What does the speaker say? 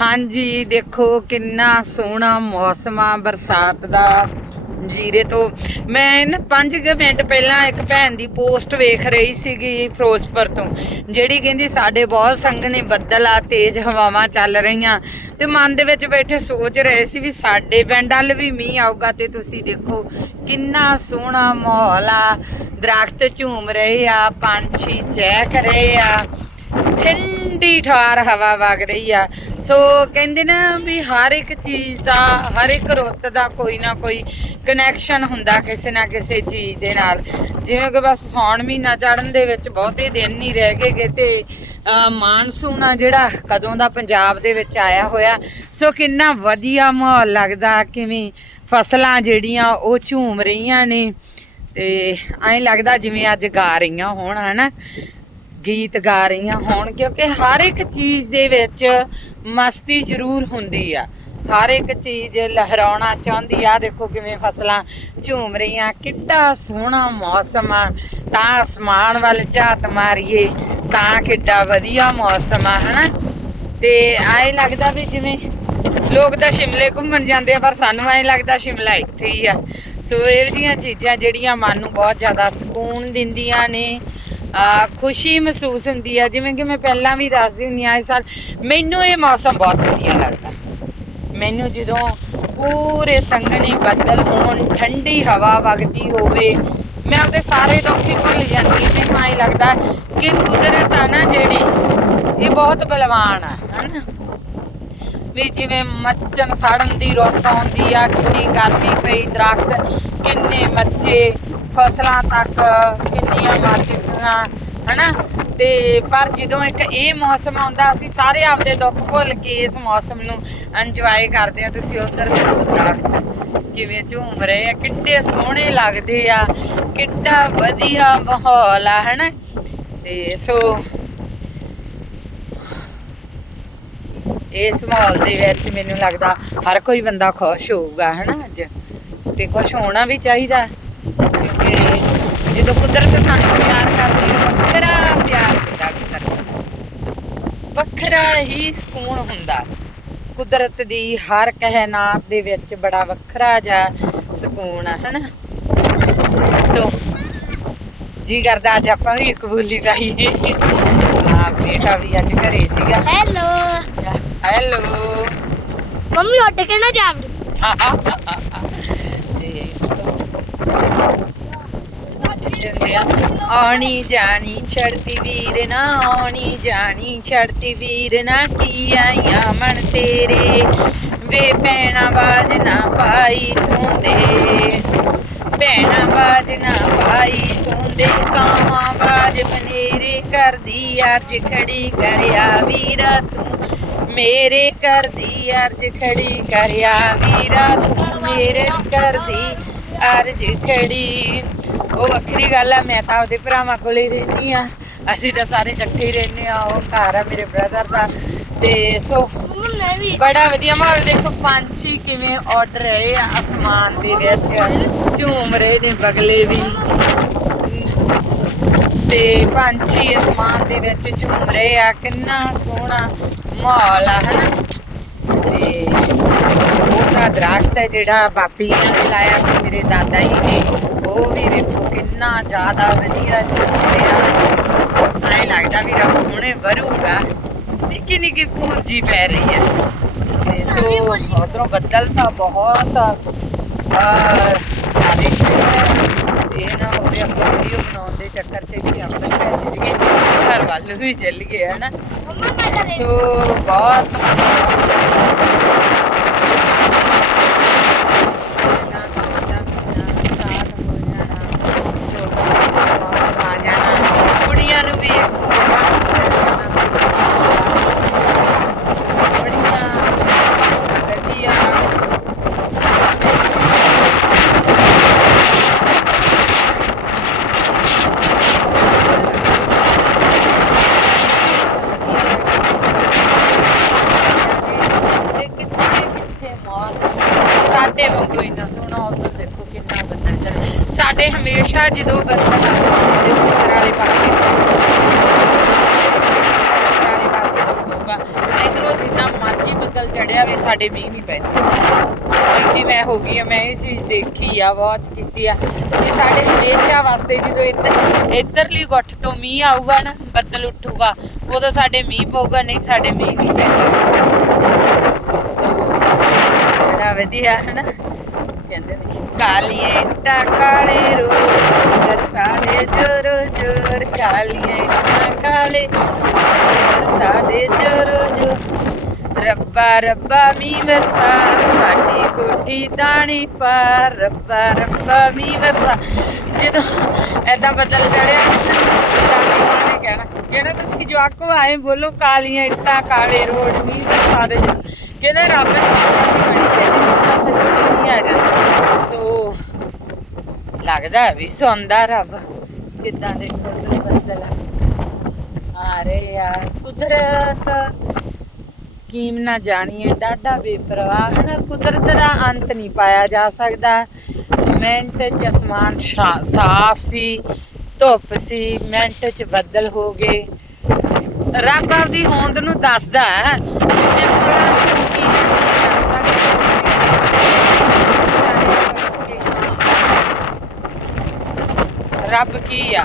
ਹਾਂਜੀ, ਦੇਖੋ ਕਿੰਨਾ ਸੋਹਣਾ ਮੌਸਮ ਆ ਬਰਸਾਤ ਦਾ ਜੀਰੇ ਤੋਂ। ਮੈਂ ਨਾ 5 ਮਿੰਟ ਪਹਿਲਾਂ ਇੱਕ ਭੈਣ ਦੀ ਪੋਸਟ ਵੇਖ ਰਹੀ ਸੀਗੀ ਫਿਰੋਜ਼ਪੁਰ ਤੋਂ, ਜਿਹੜੀ ਕਹਿੰਦੀ ਸਾਡੇ ਬਹੁਤ ਸੰਘਣੇ ਬੱਦਲ ਆ, ਤੇਜ਼ ਹਵਾਵਾਂ ਚੱਲ ਰਹੀਆਂ। ਤੇ ਮਨ ਦੇ ਵਿੱਚ ਬੈਠੇ ਸੋਚ ਰਹੇ ਸੀ ਵੀ ਸਾਡੇ ਪਿੰਡ ਵੱਲ ਵੀ ਮੀਂਹ ਆਊਗਾ ਤੇ ਤੁਸੀਂ ਦੇਖੋ ਕਿੰਨਾ ਸੋਹਣਾ ਮਾਹੌਲ ਆ। ਦਰਖਤ ਝੂਮ ਰਹੇ ਆ, ਪੰਛੀ ਚਹਿਕ ਰਹੇ ਆ। ਠੰਡੀ ਠਾਰ ਹਵਾ ਵਗ ਰਹੀ ਆ। ਸੋ ਕਹਿੰਦੇ ਨਾ ਵੀ ਹਰ ਇੱਕ ਚੀਜ਼ ਦਾ, ਹਰ ਇੱਕ ਰੁੱਤ ਦਾ ਕੋਈ ਨਾ ਕੋਈ ਕਨੈਕਸ਼ਨ ਹੁੰਦਾ ਕਿਸੇ ਨਾ ਕਿਸੇ ਚੀਜ਼ ਦੇ ਨਾਲ। ਜਿਵੇਂ ਕਿ ਬਸ ਸੌਣ ਮਹੀਨਾ ਚੜਨ ਦੇ ਵਿੱਚ ਬਹੁਤੇ ਦਿਨ ਨਹੀਂ ਰਹਿ ਗਏ ਗੇ ਤੇ ਮਾਨਸੂਨ ਆ ਜਿਹੜਾ ਕਦੋਂ ਦਾ ਪੰਜਾਬ ਦੇ ਵਿੱਚ ਆਇਆ ਹੋਇਆ। ਸੋ ਕਿੰਨਾ ਵਧੀਆ ਮਾਹੌਲ ਲੱਗਦਾ, ਕਿਵੇਂ ਫਸਲਾਂ ਜਿਹੜੀਆਂ ਉਹ ਝੂਮ ਰਹੀਆਂ ਨੇ। ਤੇ ਐਂ ਲੱਗਦਾ ਜਿਵੇਂ ਅੱਜ ਗਾ ਰਹੀਆਂ ਹੋਣ, ਹਨਾ? ਗੀਤ ਗਾ ਰਹੀਆਂ ਹੋਣ, ਕਿਉਂਕਿ ਹਰ ਇੱਕ ਚੀਜ਼ ਦੇ ਵਿੱਚ ਮਸਤੀ ਜ਼ਰੂਰ ਹੁੰਦੀ ਆ। ਹਰ ਇੱਕ ਚੀਜ਼ ਲਹਿਰਾਉਣਾ ਚਾਹੁੰਦੀ ਆ। ਦੇਖੋ ਕਿਵੇਂ ਫਸਲਾਂ ਝੂਮ ਰਹੀਆਂ, ਕਿੱਡਾ ਸੋਹਣਾ ਮੌਸਮ ਆ। ਤਾਂ ਅਸਮਾਨ ਵੱਲ ਝਾਤ ਮਾਰੀਏ, ਤਾਂ ਕਿੱਡਾ ਵਧੀਆ ਮੌਸਮ ਆ, ਹਨਾ? ਤੇ ਐਂ ਲੱਗਦਾ ਵੀ ਜਿਵੇਂ ਲੋਕ ਤਾਂ ਸ਼ਿਮਲੇ ਘੁੰਮਣ ਜਾਂਦੇ ਆ, ਪਰ ਸਾਨੂੰ ਐਂ ਲੱਗਦਾ ਸ਼ਿਮਲਾ ਇੱਥੇ ਹੀ ਆ। ਸੋ ਇਹ ਜਿਹੀਆਂ ਚੀਜ਼ਾਂ ਜਿਹੜੀਆਂ ਮਨ ਨੂੰ ਬਹੁਤ ਜ਼ਿਆਦਾ ਸਕੂਨ ਦਿੰਦੀਆਂ ਨੇ ਖੁਸ਼ੀ ਮਹਿਸੂਸ ਹੁੰਦੀ ਆ, ਜਿਵੇਂ ਕਿ ਮੈਂ ਪਹਿਲਾਂ ਵੀ ਦੱਸਦੀ ਹੁੰਦੀ ਆ ਇਸ ਸਾਲ ਮੈਨੂੰ ਇਹ ਮੌਸਮ ਬਹੁਤ ਵਧੀਆ ਲੱਗਦਾ। ਮੈਨੂੰ ਜਦੋਂ ਪੂਰੇ ਸੰਘਣੇ ਬੱਦਲ ਹੋਣ, ਠੰਡੀ ਹਵਾ ਵਗਦੀ ਹੋਵੇ, ਮੈਂ ਆਪਦੇ ਸਾਰੇ ਦੁੱਖ ਹੀ ਭੁੱਲ ਜਾਂਦੀ ਹਾਂ, ਮੈਨੂੰ ਐਂ ਲੱਗਦਾ ਕਿ ਕੁਦਰਤ ਆ ਨਾ ਜਿਹੜੀ, ਇਹ ਬਹੁਤ ਬਲਵਾਨ ਆ, ਹਨਾ? ਵੀ ਜਿਵੇਂ ਮੱਚਣ, ਸੜਨ ਦੀ ਰੁੱਤ ਆਉਂਦੀ ਆ, ਕਿੰਨੀ ਗਰਮੀ ਪਈ, ਦਰਖਤ ਕਿੰਨੇ ਮੱਚੇ ਫਸਲਾਂ ਤੱਕ, ਕਿੰਨੀਆਂ ਮਰ ਚੁੱਕੀਆਂ, ਹਨਾ? ਤੇ ਪਰ ਜਦੋਂ ਇੱਕ ਇਹ ਮੌਸਮ ਆਉਂਦਾ, ਅਸੀਂ ਸਾਰੇ ਆਪਦੇ ਦੁੱਖ ਭੁੱਲ ਕੇ ਇਸ ਮੌਸਮ ਨੂੰ ਇੰਜੋਏ ਕਰਦੇ ਆ ਤੁਸੀਂ ਉਧਰ ਦਰਖਤ ਕਿਵੇਂ ਝੂਮ ਰਹੇ ਆ? ਕਿੱਡੇ ਸੋਹਣੇ ਲੱਗਦੇ ਆ, ਕਿੱਡਾ ਵਧੀਆ ਮਾਹੌਲ ਆ, ਹਨਾ? ਤੇ ਸੋ ਇਸ ਮਾਹੌਲ ਦੇ ਵਿੱਚ ਮੈਨੂੰ ਲੱਗਦਾ ਹਰ ਕੋਈ ਬੰਦਾ ਖੁਸ਼ ਹੋਊਗਾ, ਹਨਾ ਅੱਜ? ਤੇ ਖੁਸ਼ ਹੋਣਾ ਵੀ ਚਾਹੀਦਾ। ਕਿਉਂਕਿ ਜਦੋਂ ਕੁਦਰਤ ਸਾਨੂੰ ਪਿਆਰ ਕਰਦੀ ਹੈ ਵੱਖਰਾ ਪਿਆਰ ਹੁੰਦਾ ਕੁਦਰਤ ਦਾ। ਵੱਖਰਾ ਹੀ ਸਕੂਨ ਹੁੰਦਾ। ਕੁਦਰਤ ਦੀ ਹਰ ਕਹਿਨਾਤ ਦੇ ਵਿੱਚ ਬੜਾ ਵੱਖਰਾ ਜਿਹਾ ਸਕੂਨ ਆ ਹਨਾ? ਸੋ ਜੀ ਕਰਦਾ ਅੱਜ ਆਪਾਂ ਵੀ ਇੱਕ ਬੋਲੀ ਗਾਈਏ ਆ ਬੇਟਾ ਵੀ ਅੱਜ ਘਰੇ ਸੀਗਾ। ਹੈਲੋ ਹੈਲੋ ਮੰਮੀ ਉੱਠ ਕੇ ਨਾ ਜਾਵੜੀ। ਆਣੀ ਜਾਣੀ ਛੜਤੀ ਵੀਰ ਨਾ ਆਣੀ ਜਾਣੀ ਛੜਤੀ ਵੀਰ ਨਾ, ਕੀ ਆਈਆਂ ਮਨ ਤੇਰੇ? ਵੇ ਭੈਣਾ ਬਾਜ ਨਾ ਪਾਈ ਸੋਂਦੇ। ਭੈਣਾ ਬਾਜ ਨਾ ਪਾਈ ਸੋਂਦੇ। ਕਾਵਾਂ ਬਾਜ ਬਨੇਰੇ ਕਰਦੀ, ਅਰਜ ਖੜੀ ਕਰਿਆ ਵੀਰਾ ਤੂੰ। ਮੇਰੇ ਕਰਦੀ, ਅਰਜ ਖੜੀ ਕਰਿਆ ਵੀਰਾ ਤੂੰ। ਮੇਰੇ ਕਰਦੀ ਅਰਜ ਖੜੀ ਉਹ ਵੱਖਰੀ ਗੱਲ ਆ, ਮੈਂ ਤਾਂ ਉਹਦੇ ਭਰਾਵਾਂ ਕੋਲੇ ਰਹਿੰਦੀ ਆ। ਅਸੀਂ ਤਾਂ ਸਾਰੇ ਇਕੱਠੇ ਹੀ ਰਹਿੰਦੇ ਆ, ਉਹ ਘਰ ਆ ਮੇਰੇ ਬ੍ਰਦਰ ਦਾ। ਤੇ ਸੋ ਬੜਾ ਵਧੀਆ ਮਾਹੌਲ, ਦੇਖੋ ਪੰਛੀ ਕਿਵੇਂ ਉੱਡ ਰਹੇ ਆ, ਅਸਮਾਨ ਦੇ ਵਿੱਚ ਝੂਮ ਰਹੇ ਨੇ ਬਗਲੇ ਵੀ। ਤੇ ਪੰਛੀ ਅਸਮਾਨ ਦੇ ਵਿੱਚ ਝੂਮ ਰਹੇ ਆ, ਕਿੰਨਾ ਸੋਹਣਾ ਮਾਹੌਲ ਆ, ਹਨਾ? ਤੇ ਉਹਦਾ ਦਰਖਤ ਹੈ, ਜਿਹੜਾ ਬਾਪੀ ਨੇ ਲਾਇਆ ਸੀ, ਮੇਰੇ ਦਾਦਾ ਜੀ ਨੇ, ਉਹ ਵੀ ਵੇਖੋ ਕਿੰਨਾ ਜ਼ਿਆਦਾ ਵਧੀਆ ਝੂਮ ਰਿਹਾ ਐਂ ਲੱਗਦਾ ਵੀ ਰੱਬ ਹੁਣੇ ਵਰੂਗਾ। ਨਿੱਕੀ ਨਿੱਕੀ ਪੂਰਜੀ ਪੈ ਰਹੀ ਹੈ। ਤੇ ਸੋ, ਉਧਰੋਂ ਬੱਦਲ ਤਾਂ ਬਹੁਤ ਆ। ਸਾਰੇ ਇਹ ਨਾ ਹੋਵੇ ਆਪਾਂ ਵੀਡੀਓ ਬਣਾਉਣ ਦੇ ਚੱਕਰ 'ਚ ਵੀ ਆਪਾਂ ਭੱਜ ਜੀਏ ਘਰ ਵੱਲ ਵੀ ਚੱਲ ਗਏ ਹਨਾ ਸੋ, ਬਹੁਤ ਨਾ ਸਮਝਦਾ ਮਹੀਨਾ start ਹੋ ਜਾਣਾ। ਸੋ ਬਸ ਮੌਸਮ ਆ ਜਾਣਾ। ਕੁੜੀਆਂ ਨੂੰ ਵੀ ਇੱਕ ਹੋਰ ਬੜੀਆਂ ਵਧੀਆ ਤੇ ਕਿੱਥੇ ਮੌਸਮ ਸਾਡੇ ਵਾਂਗੂ ਇੰਨਾ ਸੋਹਣਾ ਉੱਧਰ ਦੇਖੋ ਕਿੰਨਾ ਬੱਦਲ ਚੱਲ। ਸਾਡੇ ਹਮੇਸ਼ਾ ਜਦੋਂ ਬੱਦਲ ਆਉਂਦੇ ਨੇ ਉੱਪਰ ਵਾਲੇ ਪਾਸੇ। ਉੱਪਰ ਵਾਲੇ ਪਾਸੇ ਹੋਊਗਾ ਇਧਰੋਂ ਜਿੰਨਾ ਮਰਜ਼ੀ ਬੱਦਲ ਚੜਿਆ ਵੇ ਸਾਡੇ ਮੀਂਹ ਨਹੀਂ ਪੈਂਦਾ। ਇੰਨੀ ਮੈਂ ਹੋ ਗਈ ਆ, ਮੈਂ ਇਹ ਚੀਜ਼ ਦੇਖੀ ਆ ਵਾਚ ਕੀਤੀ ਆ। ਕਿ ਸਾਡੇ ਹਮੇਸ਼ਾ ਵਾਸਤੇ ਜਦੋਂ ਇੱਧਰ, ਇੱਧਰਲੀ ਗੁੱਠ ਤੋਂ ਮੀਂਹ ਆਊਗਾ ਨਾ, ਬੱਦਲ ਉੱਠੂਗਾ, ਉਦੋਂ ਸਾਡੇ ਮੀਂਹ ਪਊਗਾ, ਨਹੀਂ ਸਾਡੇ ਮੀਂਹ ਨਹੀਂ ਪੈਂਦਾ। ਬੜਾ ਵਧੀਆ ਹੈ ਨਾ ਕਹਿੰਦੇ ਨੇ ਕਾਲੀਏ ਇੱਟਾਂ ਕਾਲੇ ਰੋ ਬਰਸਾਦੇ ਜੋਰੋ ਜੋਰ ਕਾਲੀਆਂ ਇੱਟਾਂ ਕਾਲੇ ਬਰਸਾਦੇ ਜੋਰੋ ਜੋਰ। ਰੱਬਾ ਰੱਬਾ ਮੀ ਵਰਸਾ, ਸਾਡੀ ਕੋਠੀ ਦਾਣੀ ਪਾਰ। ਰੱਬਾ ਰੱਬਾ ਮੀ ਵਰਸਾ ਜਦੋਂ ਐਦਾਂ ਬੱਦਲ ਚੜਿਆ ਦਾਦੀ ਮਾਂ ਨੇ ਕਹਿਣਾ ਕਿਹੜਾ ਤੁਸੀਂ ਜਵਾਕੋ ਆਏ ਬੋਲੋ, ਕਾਲੀਆਂ ਇੱਟਾਂ, ਕਾਲੇ ਰੋਡ, ਮੀਂਹ ਵਰਸਾ ਦੇ ਜੋ ਰੱਬ ਦੀ ਕਿਰਪਾ ਬੜੀ ਛੇਤੀ ਸੁਣਦਾ ਸੱਚੀ ਨਹੀਂ ਆ ਜਾਂਦਾ। ਸੋ ਲੱਗਦਾ ਵੀ ਸੌਂਦਾ ਰੱਬ, ਕਿੱਦਾਂ ਦੇ ਬੱਦਲ ਬੱਦਲ ਆ ਰਹੇ ਆ। ਕੁਦਰਤ, ਕੀਮ ਨਾ ਜਾਣੀਏ ਡਾਡਾ ਬੇਪਰਵਾਹ ਨਾ, ਕੁਦਰਤ ਦਾ ਅੰਤ ਨਹੀਂ ਪਾਇਆ ਜਾ ਸਕਦਾ। ਮਿੰਟ 'ਚ ਅਸਮਾਨ ਸਾਫ਼ ਸੀ, ਧੁੱਪ ਸੀ, ਮਿੰਟ 'ਚ ਬੱਦਲ ਹੋ ਗਏ। ਰੱਬ ਆਪਦੀ ਹੋਂਦ ਨੂੰ ਦੱਸਦਾ ਹੈ ਰੱਬ ਕੀ ਆ?